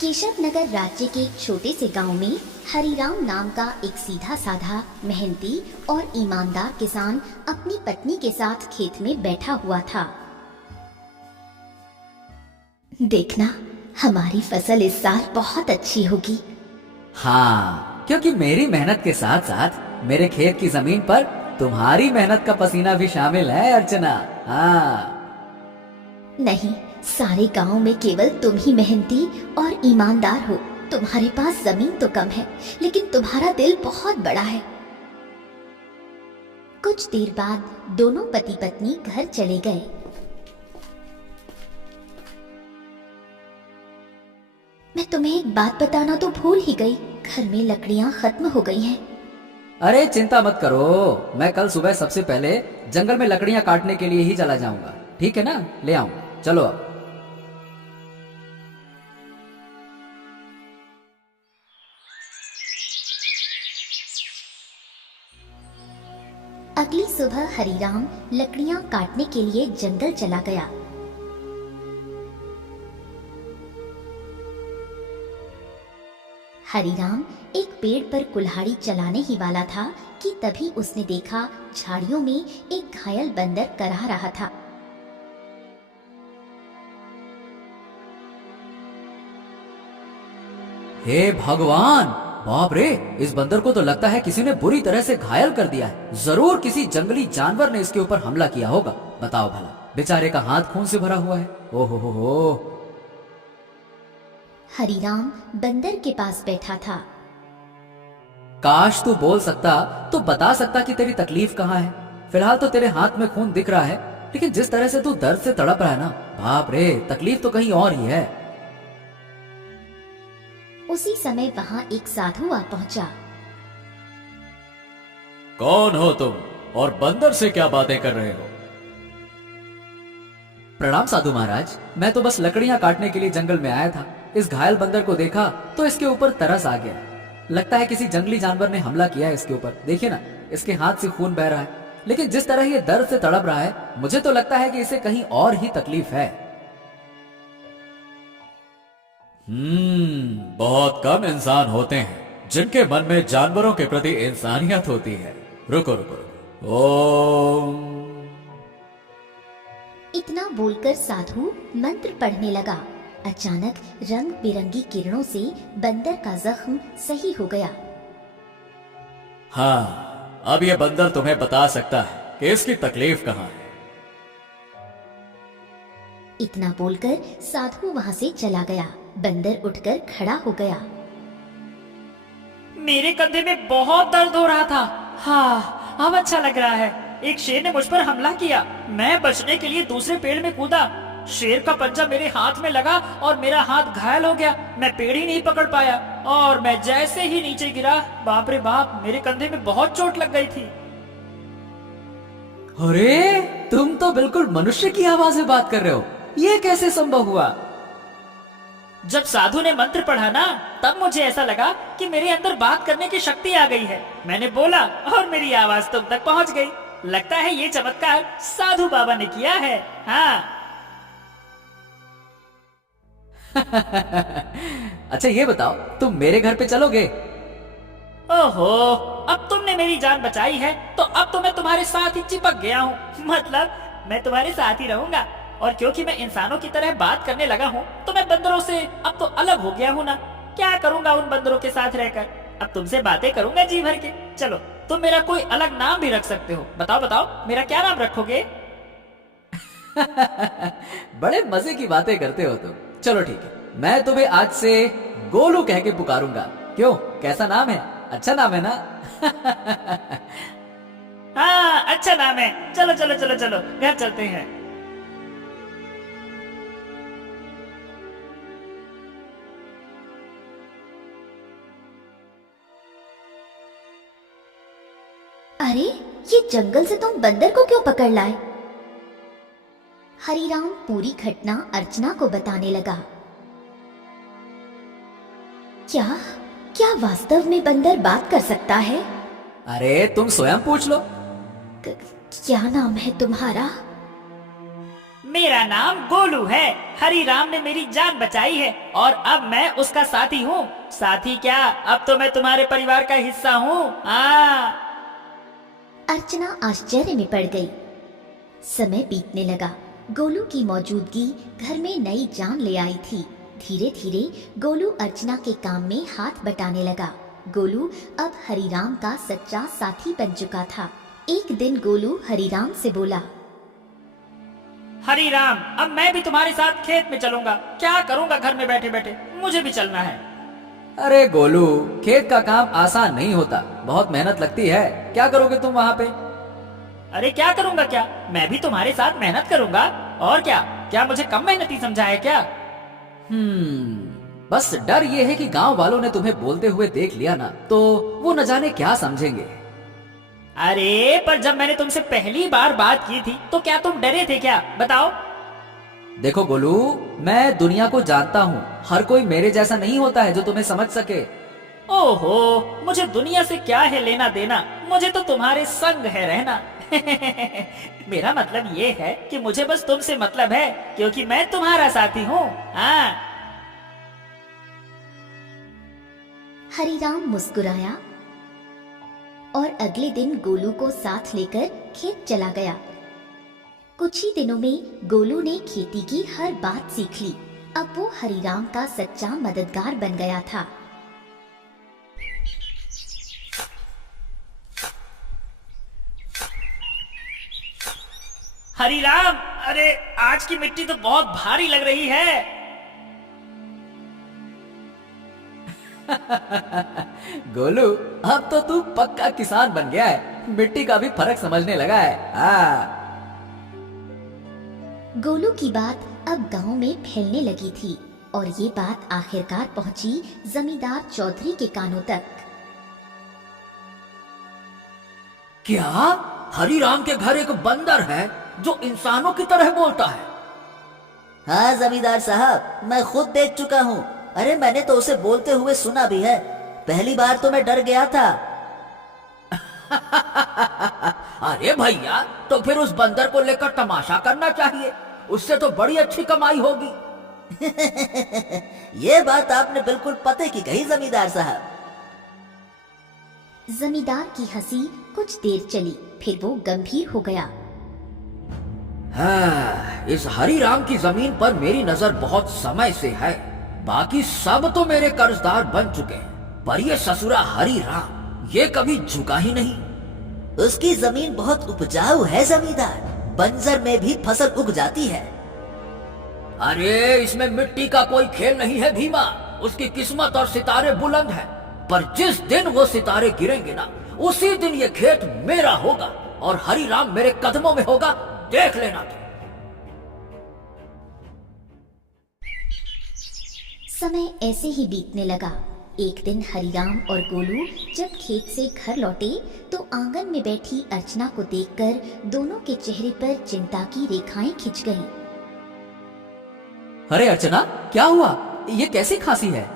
केशव नगर राज्य के एक छोटे से गांव में हरिराम नाम का एक सीधा साधा, मेहनती और ईमानदार किसान अपनी पत्नी के साथ खेत में बैठा हुआ था। देखना, हमारी फसल इस साल बहुत अच्छी होगी। हाँ, क्योंकि मेरी मेहनत के साथ साथ मेरे खेत की जमीन पर तुम्हारी मेहनत का पसीना भी शामिल है अर्चना। हाँ। नहीं, सारे गांव में केवल तुम ही मेहनती और ईमानदार हो। तुम्हारे पास जमीन तो कम है, लेकिन तुम्हारा दिल बहुत बड़ा है। कुछ देर बाद दोनों पति पत्नी घर चले गए। मैं तुम्हें एक बात बताना तो भूल ही गई, घर में लकड़ियां खत्म हो गई हैं। अरे चिंता मत करो, मैं कल सुबह सबसे पहले जंगल में लकड़ियां काटने के लिए ही चला जाऊंगा। ठीक है ना, ले आऊं। चलो अब। अगली सुबह हरिराम लकड़ियां काटने के लिए जंगल चला गया। हरिराम एक पेड़ पर कुल्हाड़ी चलाने ही वाला था कि तभी उसने देखा झाड़ियों में एक घायल बंदर करहा रहा था। हे भगवान, बाप रे, इस बंदर को तो लगता है किसी ने बुरी तरह से घायल कर दिया है। जरूर किसी जंगली जानवर ने इसके ऊपर हमला किया होगा। बताओ भला, बेचारे का हाथ खून से भरा हुआ है। ओहो हो। हरिराम बंदर के पास बैठा था। काश तू बोल सकता तो बता सकता कि तेरी तकलीफ कहाँ है। फिलहाल तो तेरे हाथ में खून दिख रहा है, लेकिन जिस तरह से तू दर्द से तड़प रहा है ना, बाप रे, तकलीफ तो कहीं और ही है। उसी समय वहाँ एक साधु आ पहुँचा। कौन हो तुम और बंदर से क्या बातें कर रहे हो? प्रणाम साधु महाराज, मैं तो बस लकड़ियां काटने के लिए जंगल में आया था। इस घायल बंदर को देखा तो इसके ऊपर तरस आ गया। लगता है किसी जंगली जानवर ने हमला किया है इसके ऊपर। देखिए ना, इसके हाथ से खून बह रहा है, लेकिन जिस तरह ये दर्द से तड़प रहा है, मुझे तो लगता है कि इसे कहीं और ही तकलीफ है। बहुत कम इंसान होते हैं जिनके मन में जानवरों के प्रति इंसानियत होती है। रुको रुको रुको। ओम। इतना बोलकर साधु मंत्र पढ़ने लगा। अचानक रंग बिरंगी किरणों से बंदर का जख्म सही हो गया। हाँ, अब ये बंदर तुम्हें बता सकता है कि इसकी तकलीफ कहाँ है। इतना बोलकर साधु वहाँ से चला गया। बंदर उठकर खड़ा हो गया। मेरे कंधे में बहुत दर्द हो रहा था। हाँ, अब अच्छा लग रहा है। एक शेर ने मुझ पर हमला किया। मैं बचने के लिए दूसरे पेड़ में कूदा। शेर का पंजा मेरे हाथ में लगा और मेरा हाथ घायल हो गया। मैं पेड़ ही नहीं पकड़ पाया और मैं जैसे ही नीचे गिरा, बाप रे बाप, मेरे कंधे में बहुत चोट लग गई थी। अरे, तुम तो बिल्कुल मनुष्य की आवाज में बात कर रहे हो। ये कैसे संभव हुआ? जब साधु ने मंत्र पढ़ा ना, तब मुझे ऐसा लगा कि मेरे अंदर बात करने की शक्ति आ गई है। मैंने बोला और मेरी आवाज तुम तक पहुंच गई। लगता है ये चमत्कार साधु बाबा ने किया है। हाँ। अच्छा ये बताओ, तुम मेरे घर पे चलोगे? ओहो, अब तुमने मेरी जान बचाई है तो अब तो मैं तुम्हारे साथ ही चिपक गया हूँ। मतलब मैं तुम्हारे साथ ही रहूंगा। और क्योंकि मैं इंसानों की तरह बात करने लगा हूँ, तो मैं बंदरों से अब तो अलग हो गया हूँ ना। क्या करूँगा उन बंदरों के साथ रहकर? अब तुमसे बातें करूंगा जी भर के। चलो, तुम मेरा कोई अलग नाम भी रख सकते हो। बताओ बताओ, मेरा क्या नाम रखोगे? बड़े मजे की बातें करते हो तुम। चलो ठीक है, मैं तुम्हें आज से गोलू कह के पुकारूंगा। क्यों, कैसा नाम है? अच्छा नाम है ना? हाँ, अच्छा नाम है। चलो चलो चलो चलो, घर चलते हैं। अरे, ये जंगल से तुम बंदर को क्यों पकड़ लाए? हरिराम पूरी घटना अर्चना को बताने लगा। क्या क्या वास्तव में बंदर बात कर सकता है? अरे तुम स्वयं पूछ लो। क्या नाम है तुम्हारा? मेरा नाम गोलू है। हरी राम ने मेरी जान बचाई है और अब मैं उसका साथी हूँ। साथी क्या, अब तो मैं तुम्हारे परिवार का हिस्सा हूँ। अर्चना आश्चर्य में पड़ गई। समय बीतने लगा। गोलू की मौजूदगी घर में नई जान ले आई थी। धीरे धीरे गोलू अर्चना के काम में हाथ बटाने लगा। गोलू अब हरीराम का सच्चा साथी बन चुका था। एक दिन गोलू हरीराम से बोला, हरी राम, अब मैं भी तुम्हारे साथ खेत में चलूंगा। क्या करूंगा घर में बैठे बैठे, मुझे भी चलना है। अरे गोलू, खेत का काम आसान नहीं होता, बहुत मेहनत लगती है। क्या करोगे तुम वहाँ पे? अरे क्या करूंगा क्या, मैं भी तुम्हारे साथ मेहनत करूंगा। और क्या, क्या मुझे कम मेहनती समझा है क्या? बस डर ये है कि गांव वालों ने तुम्हें बोलते हुए देख लिया ना, तो वो न जाने क्या समझेंगे। अरे पर जब मैंने तुमसे पहली बार बात की थी तो क्या तुम डरे थे क्या, बताओ? देखो गोलू, मैं दुनिया को जानता हूँ। हर कोई मेरे जैसा नहीं होता है जो तुम्हें समझ सके। ओहो, मुझे दुनिया से क्या है लेना देना, मुझे तो तुम्हारे संग है रहना। मेरा मतलब ये है कि मुझे बस तुमसे मतलब है, क्योंकि मैं तुम्हारा साथी हूँ। हाँ। हरीराम मुस्कुराया और अगले दिन गोलू को साथ लेकर खेत चला गया। कुछ ही दिनों में गोलू ने खेती की हर बात सीख ली। अब वो हरीराम का सच्चा मददगार बन गया था। हरी राम, अरे आज की मिट्टी तो बहुत भारी लग रही है। गोलू, अब तो तू पक्का किसान बन गया है, मिट्टी का भी फर्क समझने लगा है। गोलू की बात अब गांव में फैलने लगी थी और ये बात आखिरकार पहुंची जमींदार चौधरी के कानों तक। क्या हरीराम के घर एक बंदर है जो इंसानों की तरह बोलता है? हाँ जमींदार साहब, मैं खुद देख चुका हूँ। अरे मैंने तो उसे बोलते हुए सुना भी है। पहली बार तो मैं डर गया था। अरे भैया, तो फिर उस बंदर को लेकर तमाशा करना चाहिए, उससे तो बड़ी अच्छी कमाई होगी। ये बात आपने बिल्कुल पते की कही जमींदार साहब। जमींदार की हंसी कुछ देर चली, फिर वो गंभीर हो गया। हाँ, इस हरीराम की जमीन पर मेरी नजर बहुत समय से है। बाकी सब तो मेरे कर्जदार बन चुके हैं, पर ये ससुरा हरीराम ये कभी झुका ही नहीं। उसकी जमीन बहुत उपजाऊ है जमींदार, बंजर में भी फसल उग जाती है। अरे इसमें मिट्टी का कोई खेल नहीं है भीमा। उसकी किस्मत और सितारे बुलंद है, पर जिस दिन वो सितारे गिरेंगे ना, उसी दिन ये खेत मेरा होगा और हरीराम मेरे कदमों में होगा, देख लेना तुम। समय ऐसे ही बीतने लगा। एक दिन हरीराम और गोलू जब खेत से घर लौटे तो आंगन में बैठी अर्चना को देखकर दोनों के चेहरे पर चिंता की रेखाएं खिंच गईं। अरे अर्चना, क्या हुआ? ये कैसी खांसी है?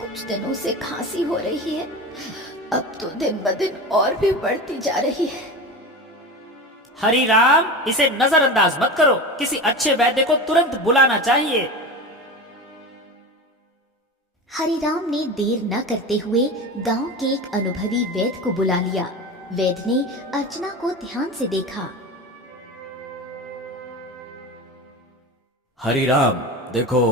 कुछ दिनों से खांसी हो रही है, अब तो दिन ब दिन और भी बढ़ती जा रही है। हरी राम, इसे नजरअंदाज मत करो, किसी अच्छे वैद्य को तुरंत बुलाना चाहिए। हरीराम ने देर न करते हुए गांव के एक अनुभवी वैद्य को बुला लिया। वैद्य ने अर्चना को ध्यान से देखा। हरीराम, देखो,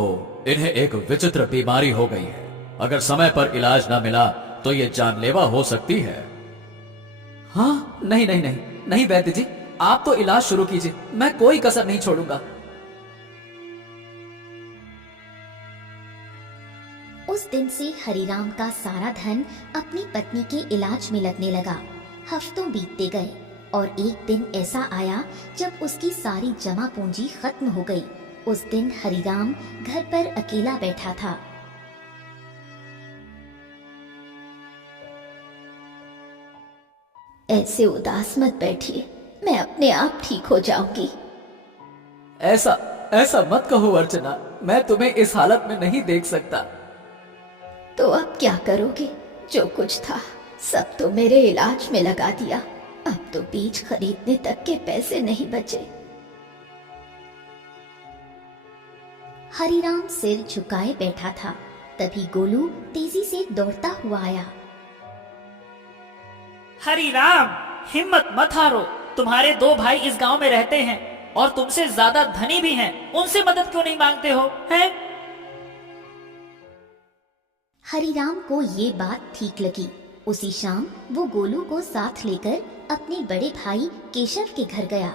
इन्हें एक विचित्र बीमारी हो गई है। अगर समय पर इलाज ना मिला तो ये जानलेवा हो सकती है। हाँ, नहीं नहीं नहीं नहीं वैद्य जी, आप तो इलाज शुरू कीजिए, मैं कोई कसर नहीं छोड़ूंगा। उस दिन से हरीराम का सारा धन अपनी पत्नी के इलाज में लगने लगा। हफ्तों बीतते गए और एक दिन ऐसा आया जब उसकी सारी जमा पूंजी खत्म हो गई। उस दिन हरीराम घर पर अकेला बैठा था। ऐसे उदास मत बैठिए, मैं अपने आप ठीक हो जाऊंगी। ऐसा ऐसा मत कहो अर्चना, मैं तुम्हें इस हालत में नहीं देख सकता। तो अब क्या करोगे? जो कुछ था सब तो मेरे इलाज में लगा दिया, अब तो बीज खरीदने तक के पैसे नहीं बचे। हरीराम सिर झुकाए बैठा था। तभी गोलू तेजी से दौड़ता हुआ आया। हरीराम, हिम्मत मत हारो। तुम्हारे 2 भाई इस गांव में रहते हैं और तुमसे ज्यादा धनी भी हैं। उनसे मदद क्यों नहीं मांगते हो, हैं? हरीराम को ये बात ठीक लगी। उसी शाम वो गोलू को साथ लेकर अपने बड़े भाई केशव के घर गया।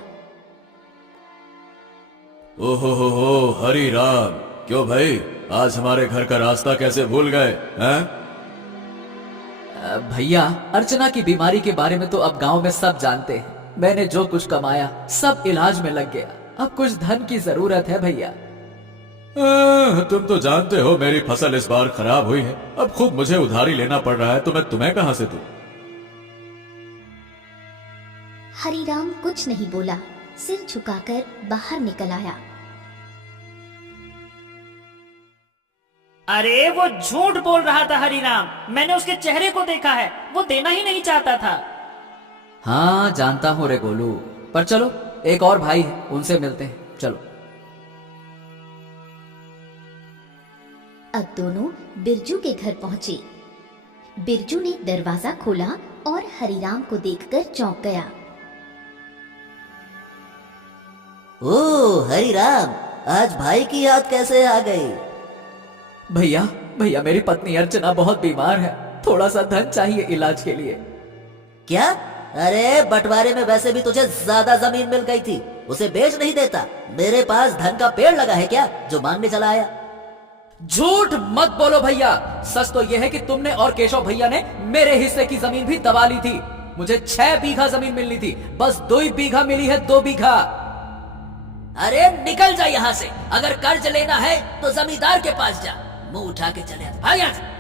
ओहो हो हरी राम, क्यों भाई आज हमारे घर का रास्ता कैसे भूल गए हैं? भैया, अर्चना की बीमारी के बारे में तो अब गांव में सब जानते हैं। मैंने जो कुछ कमाया सब इलाज में लग गया। अब कुछ धन की जरूरत है भैया। तुम तो जानते हो मेरी फसल इस बार खराब हुई है। अब खुद मुझे उधारी लेना पड़ रहा है तो मैं तुम्हें कहां से दूं? हरीराम कुछ नहीं बोला, सिर झुकाकर बाहर निकल आया। अरे वो झूठ बोल रहा था हरीराम। मैंने उसके चेहरे को देखा है, वो देना ही नहीं चाहता था। हाँ जानता हूँ रे गोलू, पर चलो एक और भाई है, उनसे मिलते हैं, चलो। अब दोनों बिरजू के घर पहुंचे। बिरजू ने दरवाजा खोला और हरीराम को देखकर चौंक गया। ओ हरिराम, आज भाई की याद कैसे आ गई? भैया भैया, मेरी पत्नी अर्चना बहुत बीमार है, थोड़ा सा धन चाहिए इलाज के लिए। क्या? अरे बंटवारे में वैसे भी तुझे ज्यादा जमीन मिल गई थी, उसे बेच नहीं देता? मेरे पास धन का पेड़ लगा है क्या जो मांगने चला आया? झूठ मत बोलो भैया। सच तो यह है कि तुमने और केशव भैया ने मेरे हिस्से की जमीन भी दबा ली थी। मुझे 6 बीघा जमीन मिलनी थी, बस 2 ही बीघा मिली है, 2 बीघा। अरे निकल जा यहाँ से। अगर कर्ज लेना है तो जमींदार के पास जा। मुंह उठा के चले भाग यहाँ से।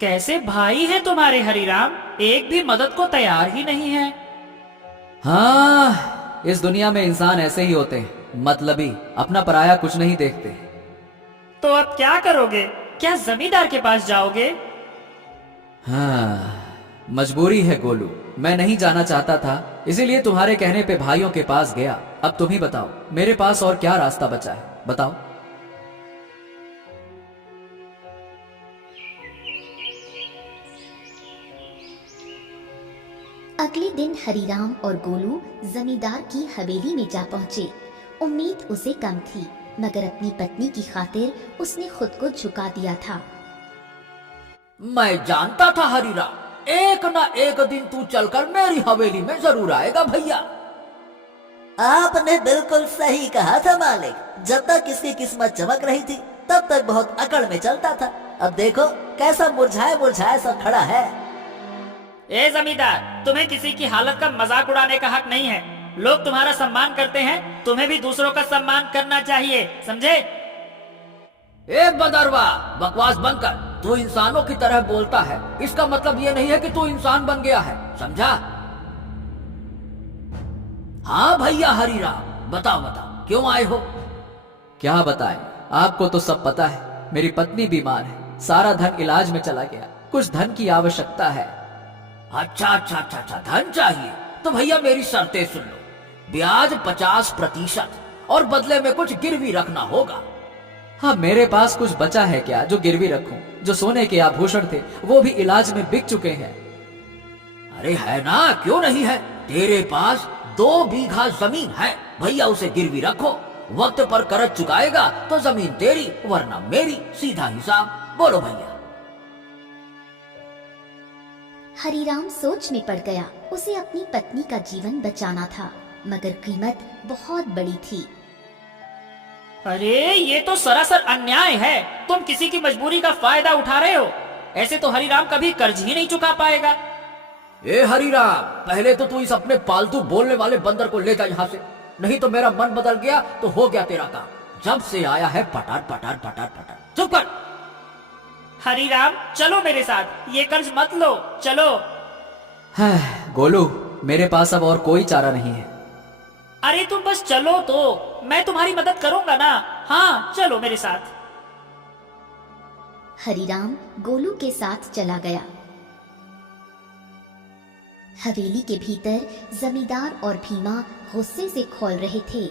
कैसे भाई हैं तुम्हारे हरीराम, एक भी मदद को तैयार ही नहीं है। हाँ, इस दुनिया में इंसान ऐसे ही होते हैं, मतलबी, अपना पराया कुछ नहीं देखते। तो अब क्या करोगे? क्या जमींदार के पास जाओगे? हाँ, मजबूरी है गोलू। मैं नहीं जाना चाहता था, इसीलिए तुम्हारे कहने पे भाइयों के पास गया। अब तुम ही बताओ, मेरे पास और क्या रास्ता बचा है, बताओ। अगले दिन हरीराम और गोलू जमींदार की हवेली में जा पहुंचे। उम्मीद उसे कम थी, मगर अपनी पत्नी की खातिर उसने खुद को झुका दिया था। मैं जानता था हरीराम, एक ना एक दिन तू चलकर मेरी हवेली में जरूर आएगा भैया। आपने बिल्कुल सही कहा था मालिक। जब तक इसकी किस्मत चमक रही थी तब तक बहुत अकड़ में चलता था। अब देखो कैसा मुरझाए मुरझाए सा खड़ा है। ए जमींदार, तुम्हें किसी की हालत का मजाक उड़ाने का हक नहीं है। लोग तुम्हारा सम्मान करते हैं, तुम्हें भी दूसरों का सम्मान करना चाहिए, समझे? ए बदरवा, बकवास बंद कर। तू इंसानों की तरह बोलता है, इसका मतलब ये नहीं है कि तू इंसान बन गया है, समझा? हाँ भैया हरीराम, बताओ बताओ क्यों आए हो? क्या बताएं, आपको तो सब पता है। मेरी पत्नी बीमार है, सारा धन इलाज में चला गया, कुछ धन की आवश्यकता है। अच्छा अच्छा अच्छा अच्छा, धन चाहिए तो भैया मेरी शर्तें सुन लो। ब्याज 50% और बदले में कुछ गिरवी रखना होगा। हाँ, मेरे पास कुछ बचा है क्या जो गिरवी रखूं? जो सोने के आभूषण थे वो भी इलाज में बिक चुके हैं। अरे है ना, क्यों नहीं है? तेरे पास 2 बीघा जमीन है, भैया उसे गिरवी रखो। वक्त पर कर्ज चुकाएगा तो जमीन तेरी वरना मेरी, सीधा हिसाब। बोलो भैया। हरीराम सोच में पड़ गया। उसे अपनी पत्नी का जीवन बचाना था, मगर कीमत बहुत बड़ी थी। अरे ये तो सरासर अन्याय है। तुम किसी की मजबूरी का फायदा उठा रहे हो। ऐसे तो हरीराम कभी कर्ज ही नहीं चुका पाएगा। ए हरीराम, पहले तो तू इस अपने पालतू बोलने वाले बंदर को ले जा यहाँ से, नहीं तो मेरा मन बदल गया तो हो गया तेरा काम। जब से आया है पटार पटार पटार पटार। चुप कर। हरीराम चलो मेरे साथ, ये कर्ज मत लो, चलो। हाँ, गोलू, मेरे पास अब और कोई चारा नहीं है। अरे तुम बस चलो तो, मैं तुम्हारी मदद करूंगा ना। हाँ चलो मेरे साथ। हरिराम गोलू के साथ चला गया। हवेली के भीतर जमींदार और भीमा गुस्से से खौल रहे थे।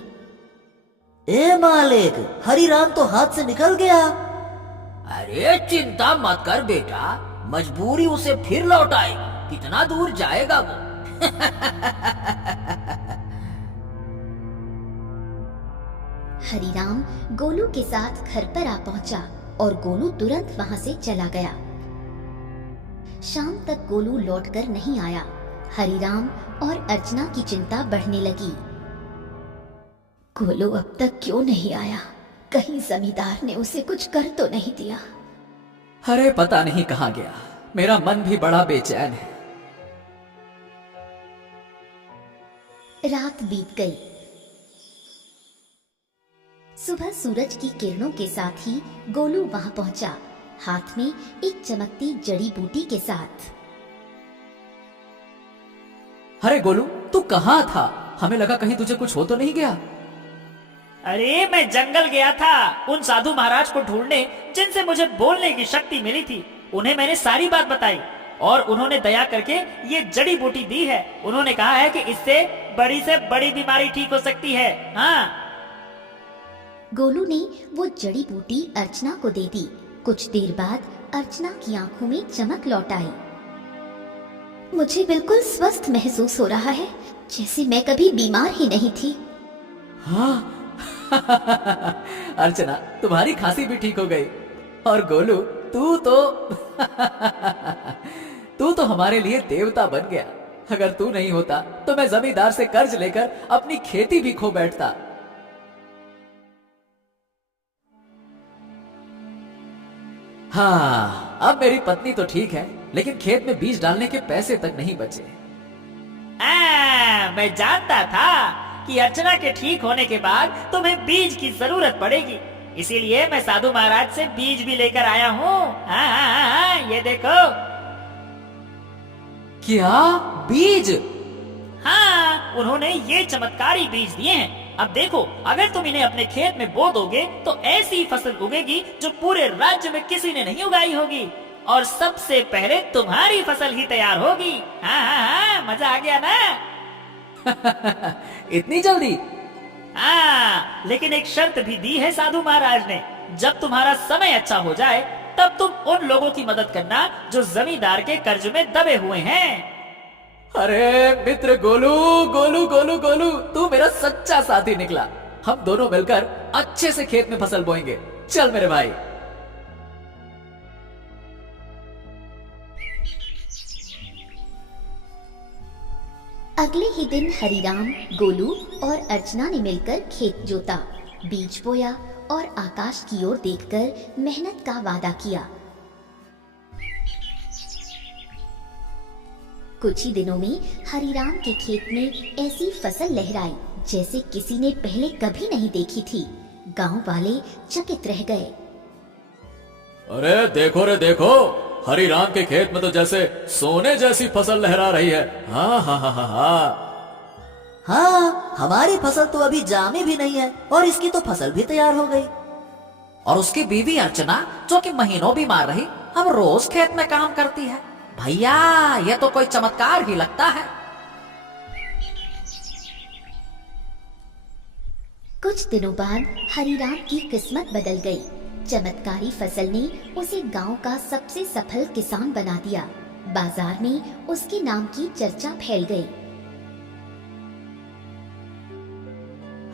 ए मालिक, हरिराम तो हाथ से निकल गया। अरे चिंता मत कर बेटा, मजबूरी उसे फिर लौटाएगी। कितना दूर जाएगा वो? हरिराम गोलू के साथ घर पर आ पहुंचा और गोलू तुरंत वहां से चला गया। शाम तक गोलू लौटकर नहीं आया। हरिराम और अर्चना की चिंता बढ़ने लगी। गोलू अब तक क्यों नहीं आया? कहीं जमींदार ने उसे कुछ कर तो नहीं दिया? अरे पता नहीं कहाँ गया, मेरा मन भी बड़ा बेचैन है। रात बीत गई। सुबह सूरज की किरणों के साथ ही गोलू वहां पहुंचा, हाथ में एक चमकती जड़ी बूटी के साथ। अरे गोलू, तू कहाँ था? हमें लगा कहीं तुझे कुछ हो तो नहीं गया। अरे मैं जंगल गया था उन साधु महाराज को ढूंढने जिनसे मुझे बोलने की शक्ति मिली थी। उन्हें मैंने सारी बात बताई और उन्होंने दया करके ये जड़ी बूटी दी है। उन्होंने कहा है कि इससे से बड़ी बीमारी ठीक हो सकती है। हाँ। गोलू ने वो जड़ी बूटी अर्चना को दे दी। कुछ देर बाद अर्चना की आंखों में चमक लौट आई। मुझे बिल्कुल स्वस्थ महसूस हो रहा है, जैसे मैं कभी बीमार ही नहीं थी। हाँ अर्चना, तुम्हारी खांसी भी ठीक हो गई। और गोलू, तू तो हमारे लिए देवता बन गया। अगर तू नहीं होता तो मैं जमींदार से कर्ज लेकर अपनी खेती भी खो बैठता। हाँ, अब मेरी पत्नी तो ठीक है, लेकिन खेत में बीज डालने के पैसे तक नहीं बचे। मैं जानता था कि अर्चना के ठीक होने के बाद तुम्हें बीज की जरूरत पड़ेगी, इसीलिए मैं साधु महाराज से बीज भी लेकर आया हूँ। हाँ, ये देखो। क्या बीज? हाँ, उन्होंने ये चमत्कारी बीज दिए हैं। अब देखो, अगर तुम इन्हें अपने खेत में बो दोगे तो ऐसी फसल उगेगी जो पूरे राज्य में किसी ने नहीं उगाई होगी, और सबसे पहले तुम्हारी फसल ही तैयार होगी। हाँ, मजा आ गया ना? इतनी जल्दी? हाँ, लेकिन एक शर्त भी दी है साधु महाराज ने। जब तुम्हारा समय अच्छा हो जाए तब तुम उन लोगों की मदद करना जो जमींदार के कर्ज में दबे हुए हैं। अरे मित्र गोलू, गोलू गोलू गोलू, तू मेरा सच्चा साथी निकला। हम दोनों मिलकर अच्छे से खेत में फसल बोएंगे। चल मेरे भाई। अगले ही दिन हरिराम, गोलू और अर्चना ने मिलकर खेत जोता, बीज बोया और आकाश की ओर देखकर मेहनत का वादा किया। कुछ ही दिनों में हरिराम के खेत में ऐसी फसल लहराई जैसे किसी ने पहले कभी नहीं देखी थी। गांव वाले चकित रह गए। अरे देखो रे देखो, हरिराम के खेत में तो जैसे सोने जैसी फसल लहरा रही है। हाँ हाँ हाँ हाँ हाँ। हाँ, हमारी फसल तो अभी जामी भी नहीं है और इसकी तो फसल भी तैयार हो गई। और उसकी बीवी अर्चना, जो कि महीनों बीमार रही, अब रोज खेत में काम करती है। भैया, यह तो कोई चमत्कार ही लगता है। कुछ दिनों बाद हरिराम की किस्मत बदल गई। चमत्कारी फसल ने उसे गांव का सबसे सफल किसान बना दिया। बाजार में उसके नाम की चर्चा फैल गई।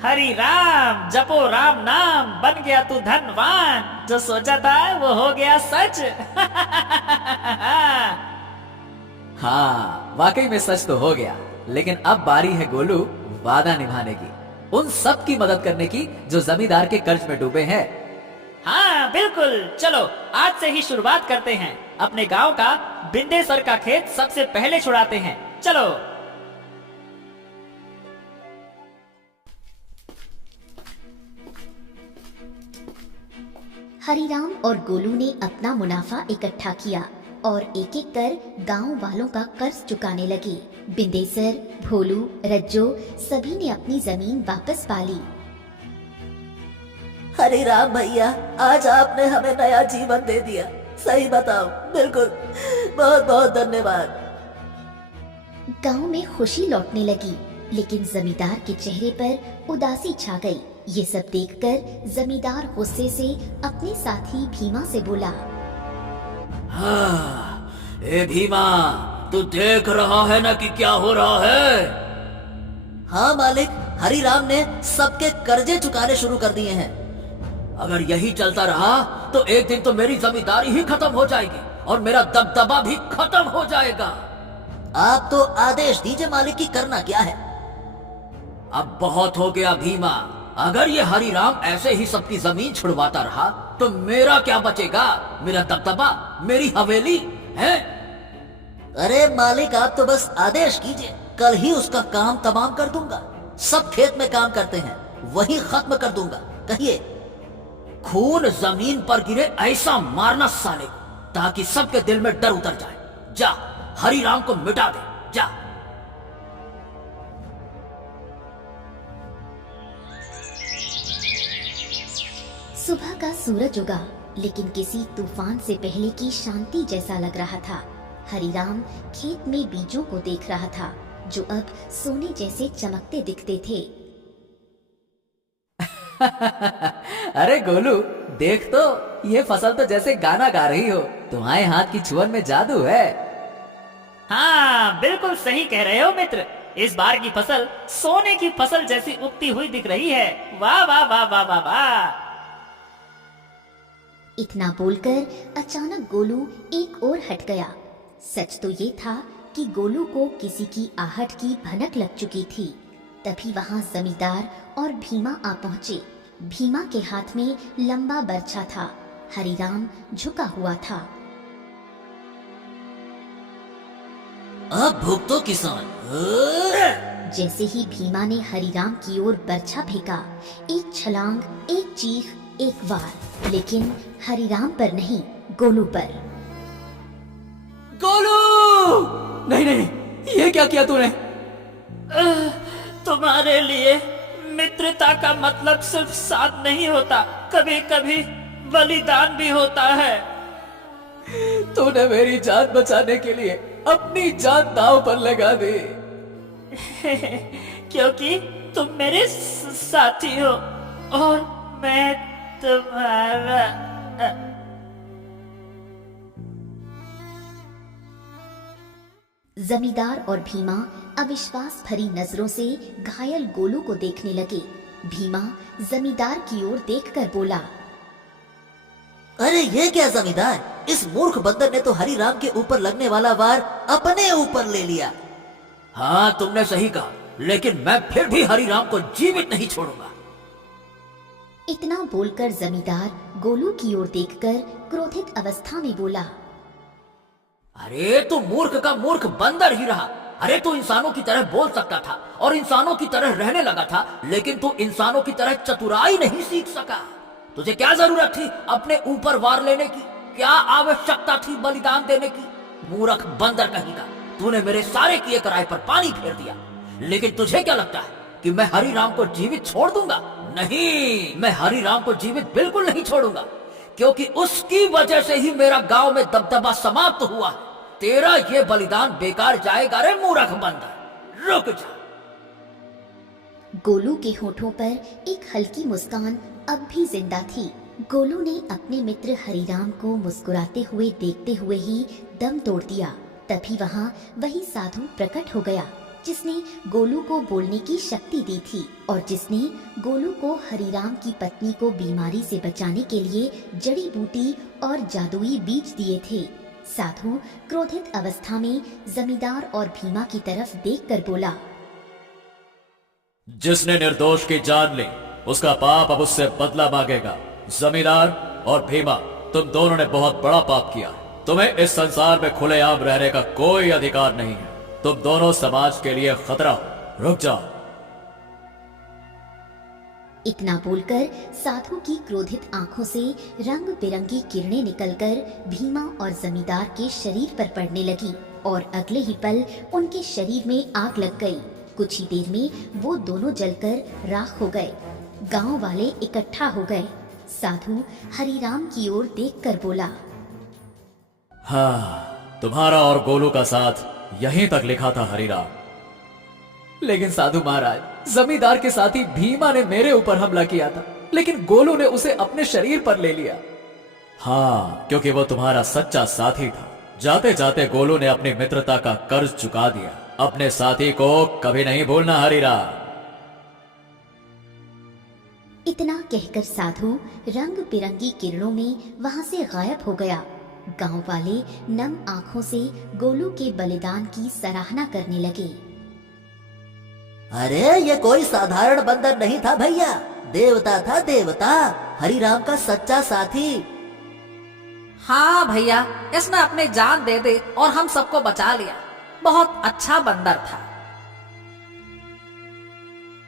हरि राम जपो राम नाम, बन गया तू धनवान। जो सोचा था वो हो गया सच। हाँ, वाकई में सच तो हो गया, लेकिन अब बारी है गोलू वादा निभाने की, उन सब की मदद करने की जो जमींदार के कर्ज में डूबे हैं। हाँ बिल्कुल, चलो आज से ही शुरुआत करते हैं। अपने गांव का बिंदेसर का खेत सबसे पहले छुड़ाते हैं। चलो। हरिराम और गोलू ने अपना मुनाफा इकट्ठा किया। और एक एक कर गांव वालों का कर्ज चुकाने लगे। बिंदेसर, भोलू, रज्जो सभी ने अपनी जमीन वापस पा ली। हरी राम भैया, आज आपने हमें नया जीवन दे दिया। सही बताओ, बिल्कुल, बहुत बहुत धन्यवाद। गांव में खुशी लौटने लगी, लेकिन जमींदार के चेहरे पर उदासी छा गई। ये सब देखकर जमींदार गुस्से से अपने साथी भीमा से बोला, हाँ, ए भीमा, तू देख रहा है ना कि क्या हो रहा है? हाँ मालिक, हरी राम ने सबके कर्जे चुकाने शुरू कर दिए हैं। अगर यही चलता रहा तो एक दिन तो मेरी जमींदारी ही खत्म हो जाएगी और मेरा दबदबा भी खत्म हो जाएगा। आप तो आदेश दीजिए मालिक की करना क्या है। अब बहुत हो गया भीमा, अगर ये हरिराम ऐसे ही सबकी जमीन छुड़वाता रहा तो मेरा क्या बचेगा? मेरा दबदबा, मेरी हवेली है? अरे मालिक, आप तो बस आदेश कीजिए, कल ही उसका काम तमाम कर दूंगा। सब खेत में काम करते हैं, वही खत्म कर दूंगा। कहिए। खून जमीन पर गिरे ऐसा मारना साले को, ताकि सबके दिल में डर उतर जाए। जा, हरिराम को मिटा दे, जा। सुबह का सूरज उगा, लेकिन किसी तूफान से पहले की शांति जैसा लग रहा था। हरिराम खेत में बीजों को देख रहा था, जो अब सोने जैसे चमकते दिखते थे। अरे गोलू, देख तो, ये फसल तो जैसे गाना गा रही हो। तुम्हारे हाथ की छुअन में जादू है। हाँ, बिल्कुल सही कह रहे हो मित्र। इस बार की फसल सोने की फसल जैसी उगती हुई दिख रही है। वाह वाह वाह वाह वाह वाह। इतना बोलकर अचानक गोलू एक ओर हट गया। सच तो ये था कि गोलू को किसी की आहट की भनक लग चुकी थी। तभी वहां जमींदार और भीमा आ पहुंचे। भीमा के हाथ में लंबा बर्छा था। हरिराम झुका हुआ था। अब भुगतो किसान। जैसे ही भीमा ने हरिराम की ओर बर्छा फेंका, एक छलांग, एक चीख, एक वार, लेकिन हरिराम पर नहीं, गोलू पर। गोलू! नहीं नहीं, ये क्या किया तूने? तुम्हारे लिए मित्रता का मतलब सिर्फ साथ नहीं होता, कभी कभी बलिदान भी होता है। तूने मेरी जान बचाने के लिए अपनी जान दांव पर लगा दी। क्योंकि तुम मेरे साथी हो और मैं तुम्हारा। जमींदार और भीमा अविश्वास भरी नजरों से घायल गोलू को देखने लगे। भीमा जमींदार की ओर देखकर बोला, अरे ये क्या जमींदार, इस मूर्ख बंदर ने तो हरिराम के ऊपर लगने वाला वार अपने ऊपर ले लिया। हाँ, तुमने सही कहा, लेकिन मैं फिर भी हरिराम को जीवित नहीं छोड़ूंगा। इतना बोलकर जमींदार गोलू की ओर देखकर क्रोधित अवस्था में बोला, अरे तू मूर्ख का मूर्ख बंदर ही रहा। अरे तू इंसानों की तरह बोल सकता था और इंसानों की तरह रहने लगा था, लेकिन तू इंसानों की तरह चतुराई नहीं सीख सका। तुझे क्या जरूरत थी अपने ऊपर वार लेने की? क्या आवश्यकता थी बलिदान देने की? मूर्ख बंदर कहीं का, तूने मेरे सारे किए कराए पर पानी फेर दिया। लेकिन तुझे क्या लगता है कि मैं हरिराम को जीवित छोड़ दूंगा? नहीं, मैं हरिराम को जीवित बिल्कुल नहीं छोड़ूंगा, क्योंकि उसकी वजह से ही मेरा गांव में दबदबा समाप्त हुआ है। तेरा ये बलिदान बेकार जाएगा रे मूर्ख बंदर, रुक जा। गोलू के होठों पर एक हल्की मुस्कान अब भी जिंदा थी। गोलू ने अपने मित्र हरिराम को मुस्कुराते हुए देखते हुए ही दम तोड़ दिया। तभी वहां वही साधु प्रकट हो गया, जिसने गोलू को बोलने की शक्ति दी थी और जिसने गोलू को हरिराम की पत्नी को बीमारी से बचाने के लिए जड़ी बूटी और जादुई बीज दिए थे। साधु क्रोधित अवस्था में जमींदार और भीमा की तरफ देखकर बोला, जिसने निर्दोष की जान ली, उसका पाप अब उससे बदला मांगेगा। जमींदार और भीमा, तुम दोनों ने बहुत बड़ा पाप किया। तुम्हें इस संसार में खुलेआम रहने का कोई अधिकार नहीं है। तुम दोनों समाज के लिए खतरा हो। रुक जाओ। इतना बोलकर साधु की क्रोधित आंखों से रंग बिरंगी किरणें निकलकर भीमा और जमींदार के शरीर पर पड़ने लगी और अगले ही पल उनके शरीर में आग लग गई। कुछ ही देर में वो दोनों जलकर राख हो गए। गांव वाले इकट्ठा हो गए। साधु हरिराम की ओर देखकर बोला, हाँ, तुम्हारा और गोलू का साथ यहीं तक लिखा था हरिराम। लेकिन साधु महाराज, जमींदार के साथी भीमा ने मेरे ऊपर हमला किया था, लेकिन गोलू ने उसे अपने शरीर पर ले लिया। हाँ, क्योंकि वो तुम्हारा सच्चा साथी था। जाते जाते गोलू ने अपनी मित्रता का कर्ज चुका दिया। अपने साथी को कभी नहीं भूलना हरिराम। इतना कहकर साधु रंग बिरंगी किरणों में वहां से गायब हो गया। गांव वाले नम आंखों से गोलू के बलिदान की सराहना करने लगे। अरे ये कोई साधारण बंदर नहीं था भैया, देवता था देवता, हरिराम का सच्चा साथी। हाँ भैया, इसने अपनी जान दे दी और हम सबको बचा लिया। बहुत अच्छा बंदर था।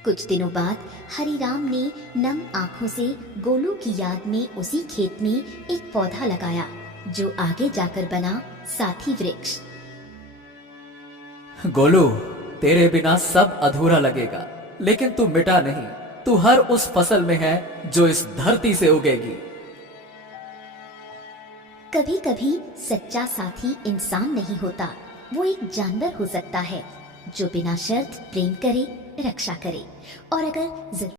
कुछ दिनों बाद हरिराम ने नम आंखों से गोलू की याद में उसी खेत में एक पौधा लगाया जो आगे जाकर बना साथी वृक्ष। गोलू, तेरे बिना सब अधूरा लगेगा, लेकिन तू मिटा नहीं। तू हर उस फसल में है जो इस धरती से उगेगी। कभी कभी सच्चा साथी इंसान नहीं होता, वो एक जानवर हो सकता है जो बिना शर्त प्रेम करे, रक्षा करे और अगर